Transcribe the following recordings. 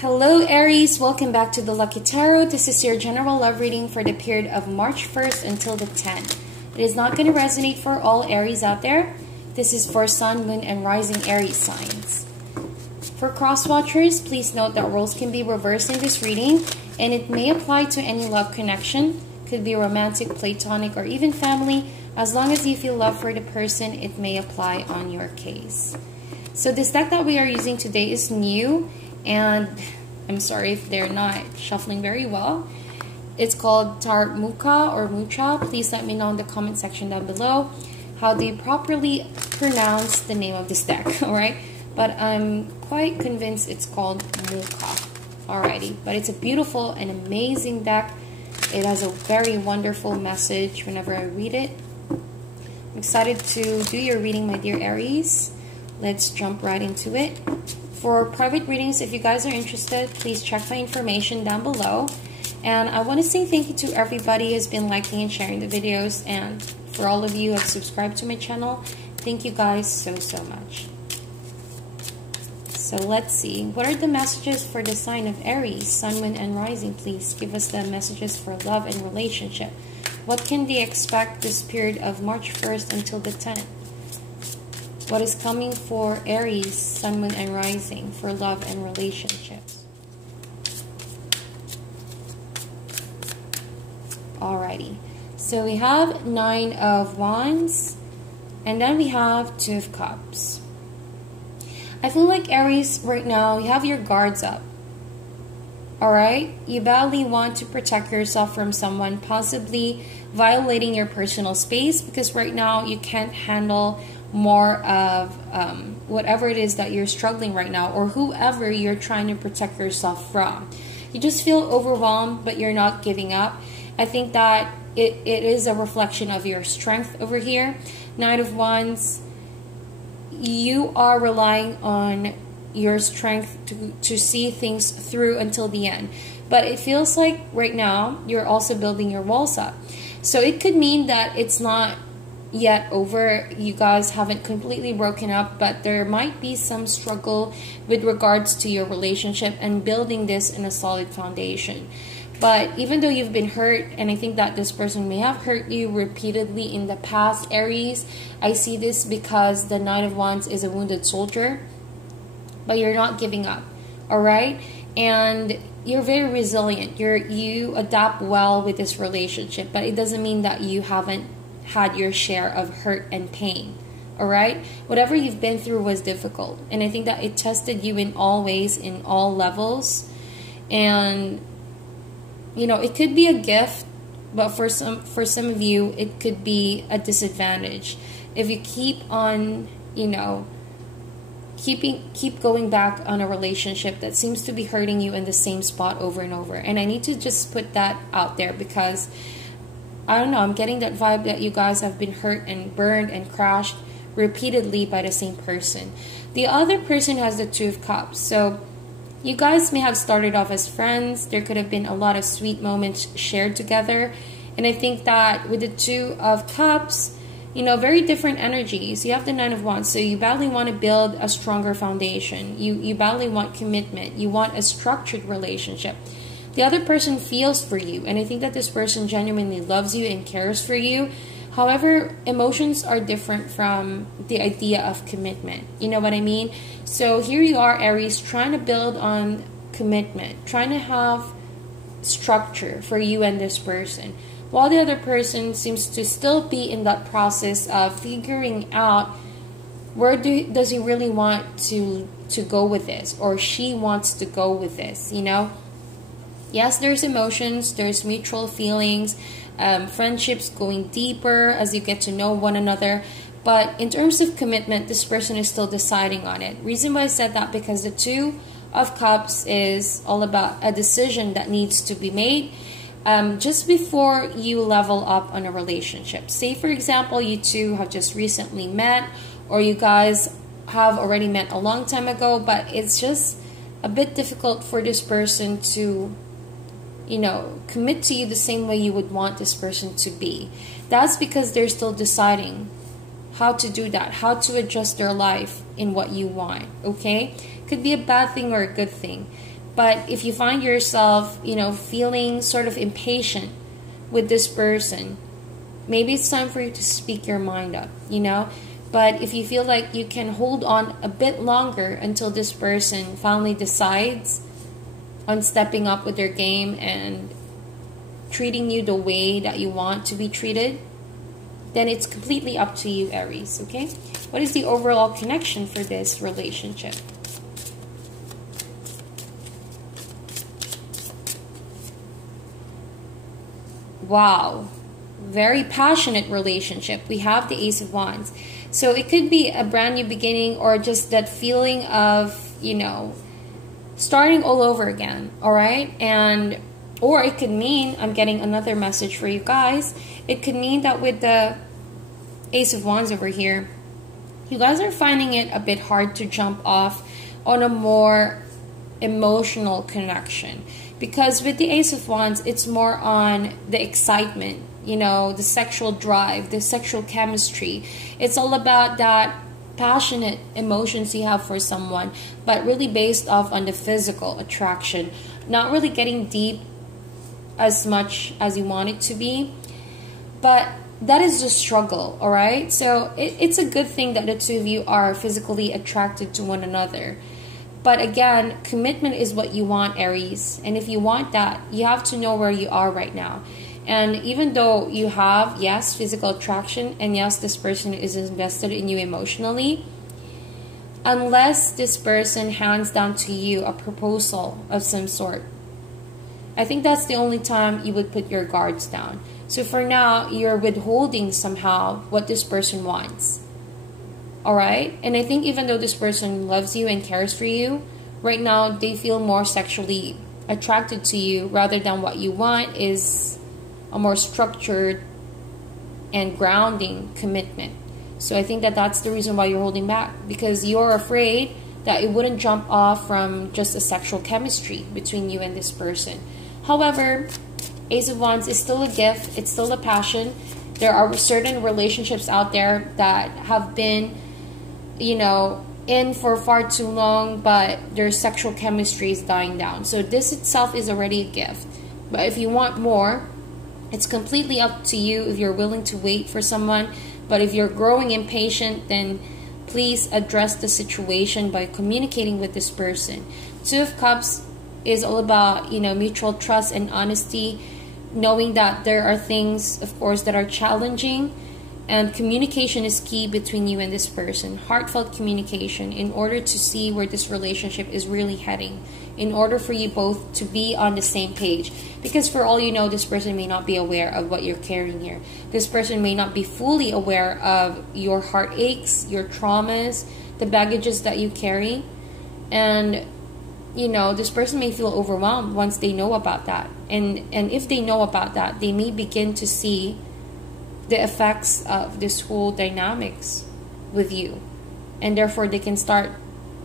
Hello Aries, welcome back to the Lucky Tarot. This is your general love reading for the period of March 1st until the 10th. It is not going to resonate for all Aries out there. This is for Sun, Moon, and Rising Aries signs. For cross watchers, please note that roles can be reversed in this reading, and it may apply to any love connection. Could be romantic, platonic, or even family. As long as you feel love for the person, it may apply on your case. So this deck that we are using today is new, and I'm sorry if they're not shuffling very well. It's called Tarot Mucha or Mucha. Please let me know in the comment section down below how do you properly pronounce the name of this deck, alright? But I'm quite convinced it's called Mucha. Alrighty, but it's a beautiful and amazing deck. It has a very wonderful message whenever I read it. I'm excited to do your reading, my dear Aries. Let's jump right into it. For private readings, if you guys are interested, please check my information down below. And I want to say thank you to everybody who's been liking and sharing the videos. And for all of you who have subscribed to my channel, thank you guys so much. So let's see. What are the messages for the sign of Aries, Sun, Moon, and Rising? Please give us the messages for love and relationship. What can they expect this period of March 1st until the 10th? What is coming for Aries, Sun, Moon, and Rising for love and relationships? Alrighty. So we have 9 of Wands, and then we have 2 of Cups. I feel like Aries, right now, you have your guards up. Alright? You badly want to protect yourself from someone possibly violating your personal space, because right now you can't handle more of whatever it is that you're struggling right now, or whoever you're trying to protect yourself from. You just feel overwhelmed, but you're not giving up. I think that it is a reflection of your strength over here. 9 of Wands, you are relying on your strength to see things through until the end. But it feels like right now you're also building your walls up. So it could mean that it's not yet over. You guys haven't completely broken up, but there might be some struggle with regards to your relationship and building this in a solid foundation. But even though you've been hurt, and I think that this person may have hurt you repeatedly in the past, Aries, I see this because the 9 of Wands is a wounded soldier, but you're not giving up, all right? And you're very resilient. You adapt well with this relationship, but it doesn't mean that you haven't had your share of hurt and pain, all right? Whatever you've been through was difficult, and I think that it tested you in all ways, in all levels. And you know, it could be a gift, but for some of you it could be a disadvantage if you keep on, you know, keep going back on a relationship that seems to be hurting you in the same spot over and over. And I need to just put that out there, because I don't know, I'm getting that vibe that you guys have been hurt and burned and crashed repeatedly by the same person. The other person has the 2 of Cups. So you guys may have started off as friends. There could have been a lot of sweet moments shared together. And I think that with the 2 of Cups, you know, very different energies. You have the 9 of Wands, so you badly want to build a stronger foundation. You badly want commitment. You want a structured relationship. The other person feels for you, and I think that this person genuinely loves you and cares for you. However, emotions are different from the idea of commitment. You know what I mean? So here you are, Aries, trying to build on commitment, trying to have structure for you and this person, while the other person seems to still be in that process of figuring out where does he really want to go with this, or she wants to go with this, you know? Yes, there's emotions, there's mutual feelings, friendships going deeper as you get to know one another. But in terms of commitment, this person is still deciding on it. Reason why I said that, because the 2 of Cups is all about a decision that needs to be made just before you level up on a relationship. Say, for example, you two have just recently met, or you guys have already met a long time ago, but it's just a bit difficult for this person to, you know, commit to you the same way you would want this person to be. That's because they're still deciding how to do that, how to adjust their life in what you want, okay? Could be a bad thing or a good thing. But if you find yourself, feeling sort of impatient with this person, maybe it's time for you to speak your mind up, But if you feel like you can hold on a bit longer until this person finally decides on stepping up with their game and treating you the way that you want to be treated, then it's completely up to you, Aries, okay? What is the overall connection for this relationship? Wow. Very passionate relationship. We have the Ace of Wands. So it could be a brand new beginning, or just that feeling of, starting all over again, all right? Or it could mean, I'm getting another message for you guys. It could mean that with the Ace of Wands over here, you guys are finding it a bit hard to jump off on a more emotional connection. Because with the Ace of Wands, it's more on the excitement, the sexual drive, the sexual chemistry. It's all about that passionate emotions you have for someone, but really based off on the physical attraction, not really getting deep as much as you want it to be. But that is the struggle, all right? So it's a good thing that the two of you are physically attracted to one another. But again, commitment is what you want, Aries. And if you want that, you have to know where you are right now. And even though you have, yes, physical attraction, and yes, this person is invested in you emotionally, unless this person hands down to you a proposal of some sort, I think that's the only time you would put your guards down. So for now, you're withholding somehow what this person wants. Alright? And I think even though this person loves you and cares for you, right now they feel more sexually attracted to you, rather than what you want is a more structured and grounding commitment. So I think that that's the reason why you're holding back, because you're afraid that it wouldn't jump off from just a sexual chemistry between you and this person. However, Ace of Wands is still a gift. It's still a passion. There are certain relationships out there that have been, in for far too long, but their sexual chemistry is dying down. So this itself is already a gift. But if you want more, it's completely up to you if you're willing to wait for someone. But if you're growing impatient, then please address the situation by communicating with this person. Two of Cups is all about, mutual trust and honesty, knowing that there are things, of course, that are challenging, and communication is key between you and this person. Heartfelt communication in order to see where this relationship is really heading, in order for you both to be on the same page. Because for all you know, this person may not be aware of what you're carrying here. This person may not be fully aware of your heartaches, your traumas, the baggages that you carry. And this person may feel overwhelmed once they know about that. And if they know about that, they may begin to see the effects of this whole dynamics with you. And therefore, they can start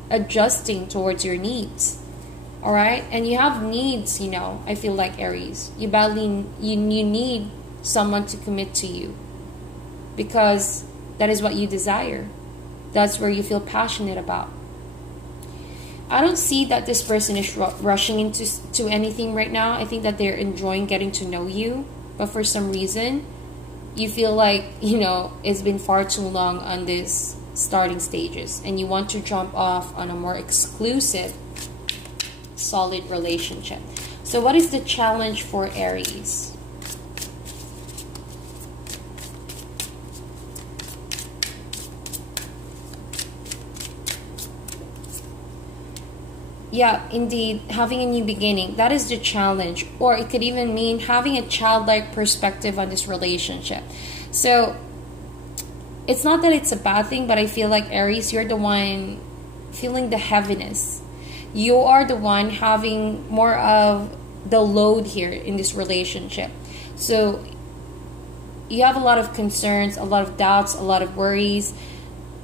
adjusting towards your needs. Alright? And you have needs, I feel like, Aries. You need someone to commit to you. Because that is what you desire. That's where you feel passionate about. I don't see that this person is rushing into anything right now. I think that they're enjoying getting to know you. But for some reason, you feel like, it's been far too long on this starting stages. And you want to jump off on a more exclusive, solid relationship. So what is the challenge for Aries? Yeah, indeed, having a new beginning. That is the challenge. Or it could even mean having a childlike perspective on this relationship. So, it's not that it's a bad thing, but I feel like, Aries, you're the one feeling the heaviness. You are the one having more of the load here in this relationship. So, you have a lot of concerns, a lot of doubts, a lot of worries.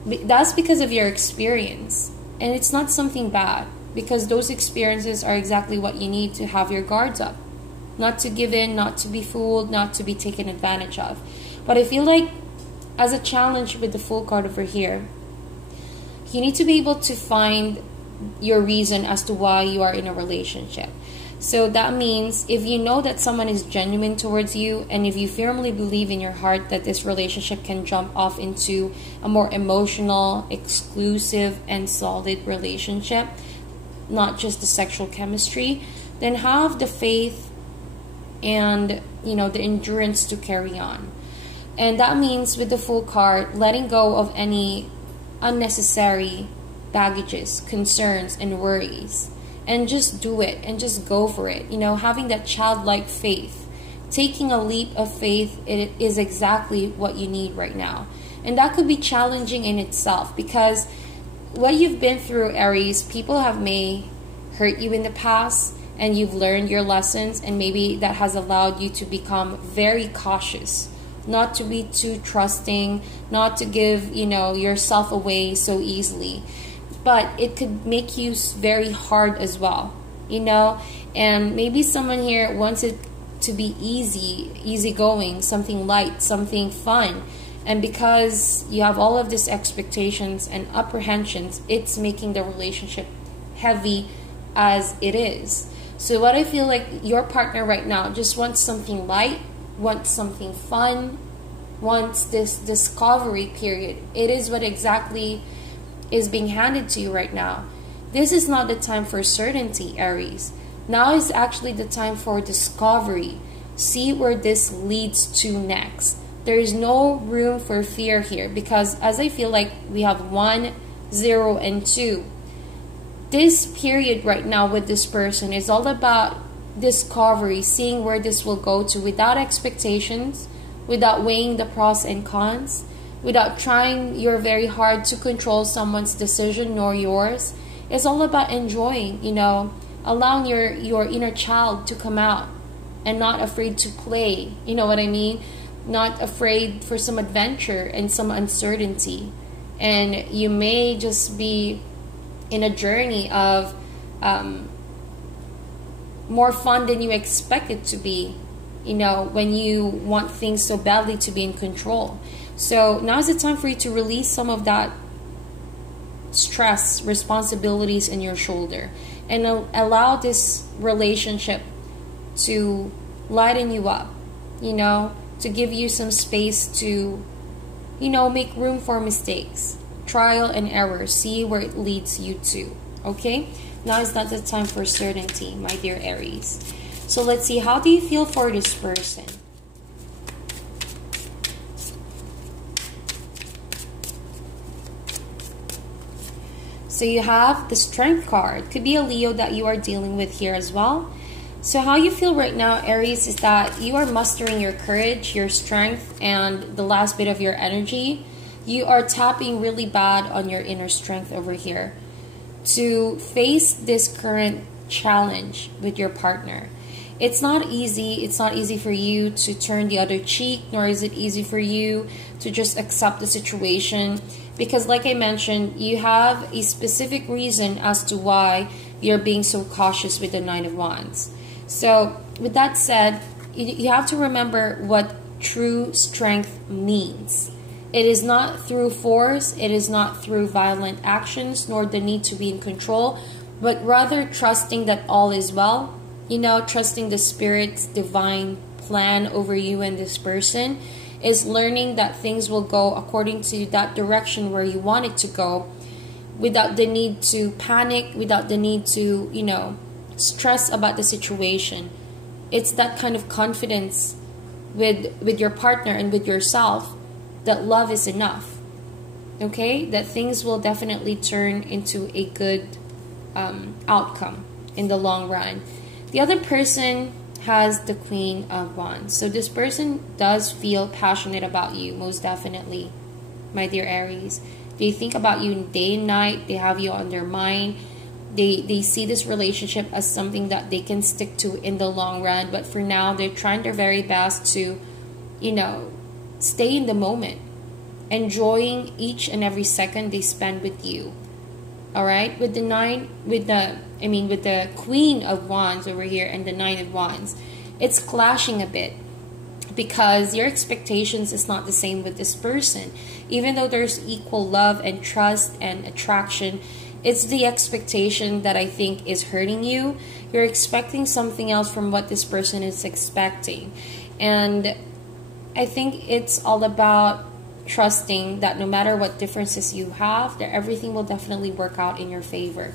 That's because of your experience. And it's not something bad. Because those experiences are exactly what you need to have your guards up. Not to give in, not to be fooled, not to be taken advantage of. But I feel like, as a challenge with the Fool card over here, you need to be able to find your reason as to why you are in a relationship. So that means if you know that someone is genuine towards you, and if you firmly believe in your heart that this relationship can jump off into a more emotional, exclusive, and solid relationship, not just the sexual chemistry, then have the faith and, you know, the endurance to carry on. And that means with the Fool card, letting go of any unnecessary baggages, concerns, and worries. And just do it and just go for it. You know, having that childlike faith, taking a leap of faith, it is exactly what you need right now. And that could be challenging in itself, because what you've been through, Aries, people may hurt you in the past, and you've learned your lessons, and maybe that has allowed you to become very cautious, not to be too trusting, not to give, you know, yourself away so easily. But it could make you very hard as well, you know. And maybe someone here wants it to be easygoing, something light, something fun. And because you have all of these expectations and apprehensions, it's making the relationship heavy as it is. So what I feel like your partner right now just wants something light, wants something fun, wants this discovery period. It is what exactly is being handed to you right now. This is not the time for certainty, Aries. Now is actually the time for discovery. See where this leads to next. There is no room for fear here, because as I feel like we have 1, 0, and 2. This period right now with this person is all about discovery, seeing where this will go to without expectations, without weighing the pros and cons, without trying your very hard to control someone's decision nor yours. It's all about enjoying, you know, allowing your inner child to come out and not afraid to play, you know what I mean? Not afraid for some adventure and some uncertainty. And you may just be in a journey of more fun than you expect it to be, you know, when you want things so badly to be in control. So now is the time for you to release some of that stress, responsibilities in your shoulder, and allow this relationship to lighten you up, you know, to give you some space to, you know, make room for mistakes, trial and error, see where it leads you to. Okay, now is not the time for certainty, my dear Aries. So let's see, how do you feel for this person? So you have the Strength card. Could be a Leo that you are dealing with here as well. So how you feel right now, Aries, is that you are mustering your courage, your strength, and the last bit of your energy. You are tapping really bad on your inner strength over here to face this current challenge with your partner. It's not easy. It's not easy for you to turn the other cheek, nor is it easy for you to just accept the situation. Because like I mentioned, you have a specific reason as to why you're being so cautious with the Nine of Wands. So with that said, you have to remember what true strength means. It is not through force, it is not through violent actions, nor the need to be in control, but rather trusting that all is well, you know, trusting the Spirit's divine plan over you and this person, is learning that things will go according to that direction where you want it to go, without the need to panic, without the need to, you know, stress about the situation. It's that kind of confidence with your partner and with yourself that love is enough. Okay, that things will definitely turn into a good outcome in the long run. The other person has the Queen of Wands. So this person does feel passionate about you, most definitely, my dear Aries. They think about you day and night. They have you on their mind. They see this relationship as something that they can stick to in the long run. But for now, they're trying their very best to, you know, stay in the moment, enjoying each and every second they spend with you. All right, with the Queen of Wands over here and the Nine of Wands, it's clashing a bit because your expectations is not the same with this person. Even though there's equal love and trust and attraction, It's the expectation that I think is hurting you. You're expecting something else from what this person is expecting. And I think it's all about trusting that no matter what differences you have, that everything will definitely work out in your favor.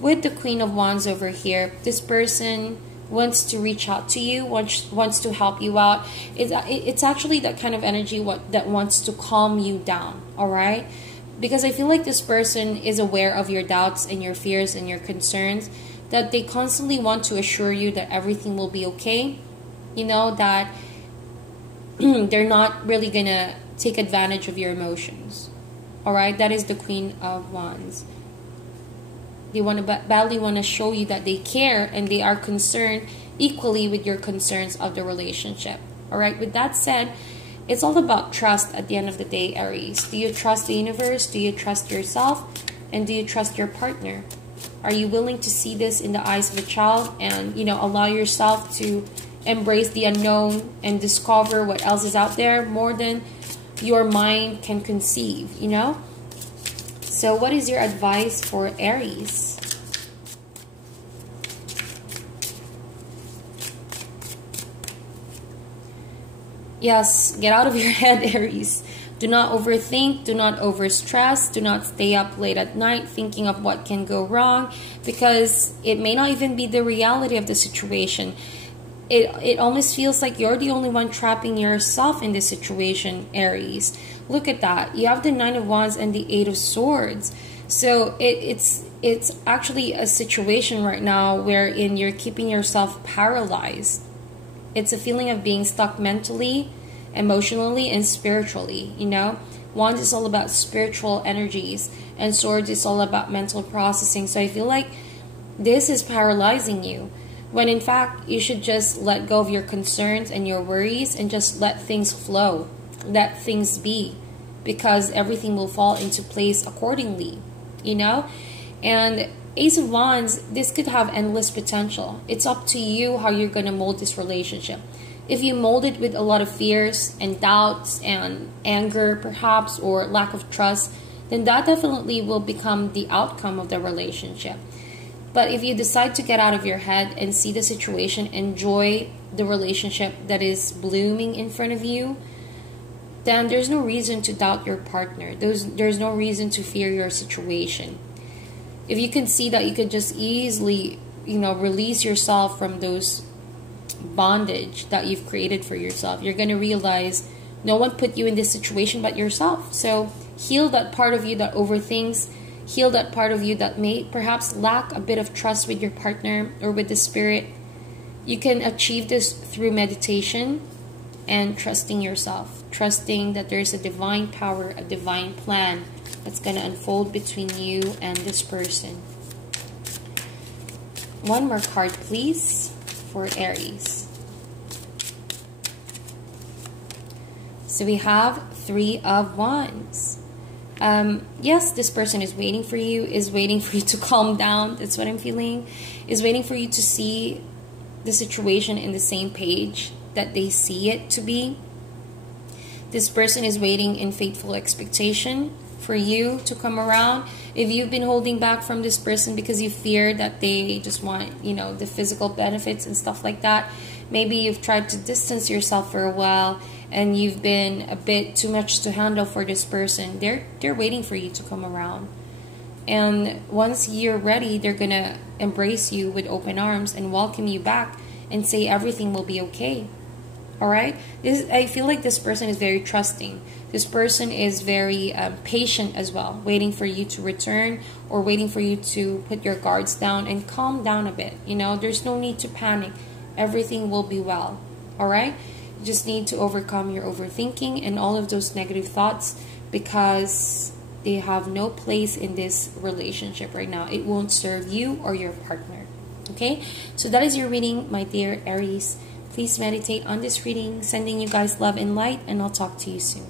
With the Queen of Wands over here, this person wants to reach out to you, wants to help you out. It's actually that kind of energy that wants to calm you down, all right? Because I feel like this person is aware of your doubts and your fears and your concerns, that they constantly want to assure you that everything will be okay. You know, that they're not really gonna take advantage of your emotions. All right, that is the Queen of Wands. They want to badly want to show you that they care and they are concerned equally with your concerns of the relationship. All right, with that said, it's all about trust at the end of the day, Aries. Do you trust the universe? Do you trust yourself? And do you trust your partner? Are you willing to see this in the eyes of a child and, you know, allow yourself to embrace the unknown and discover what else is out there more than your mind can conceive, you know? So what is your advice for Aries? Yes, get out of your head, Aries. Do not overthink, do not overstress, do not stay up late at night thinking of what can go wrong, because it may not even be the reality of the situation. It almost feels like you're the only one trapping yourself in this situation, Aries. Look at that. You have the Nine of Wands and the Eight of Swords. So it's actually a situation right now wherein you're keeping yourself paralyzed. It's a feeling of being stuck mentally, emotionally, and spiritually, you know? Wands is all about spiritual energies, and Swords is all about mental processing. So I feel like this is paralyzing you, when in fact you should just let go of your concerns and your worries and just let things flow, let things be, because everything will fall into place accordingly, you know? And Ace of Wands, this could have endless potential. It's up to you how you're going to mold this relationship. If you mold it with a lot of fears and doubts and anger perhaps, or lack of trust, then that definitely will become the outcome of the relationship. But if you decide to get out of your head and see the situation, enjoy the relationship that is blooming in front of you, then there's no reason to doubt your partner. There's no reason to fear your situation. If you can see that you could just easily, you know, release yourself from those bondage that you've created for yourself, you're going to realize no one put you in this situation but yourself. So heal that part of you that overthinks. Heal that part of you that may perhaps lack a bit of trust with your partner or with the spirit. You can achieve this through meditation and trusting yourself. Trusting that there's a divine power, a divine plan that's going to unfold between you and this person. One more card, please, for Aries. So we have Three of Wands. Yes, this person is waiting for you, to calm down. That's what I'm feeling. Is waiting for you to see the situation in the same page that they see it to be. This person is waiting in faithful expectation for you to come around. If you've been holding back from this person because you fear that they just want, you know, the physical benefits and stuff like that, maybe you've tried to distance yourself for a while and you've been a bit too much to handle for this person. They're waiting for you to come around. And once you're ready, they're gonna embrace you with open arms and welcome you back and say everything will be okay. Alright? I feel like this person is very trusting. This person is very patient as well, waiting for you to return or waiting for you to put your guards down and calm down a bit. You know, there's no need to panic. Everything will be well. Alright? You just need to overcome your overthinking and all of those negative thoughts, because they have no place in this relationship right now. It won't serve you or your partner. Okay? So that is your reading, my dear Aries. Please meditate on this reading. Sending you guys love and light, and I'll talk to you soon.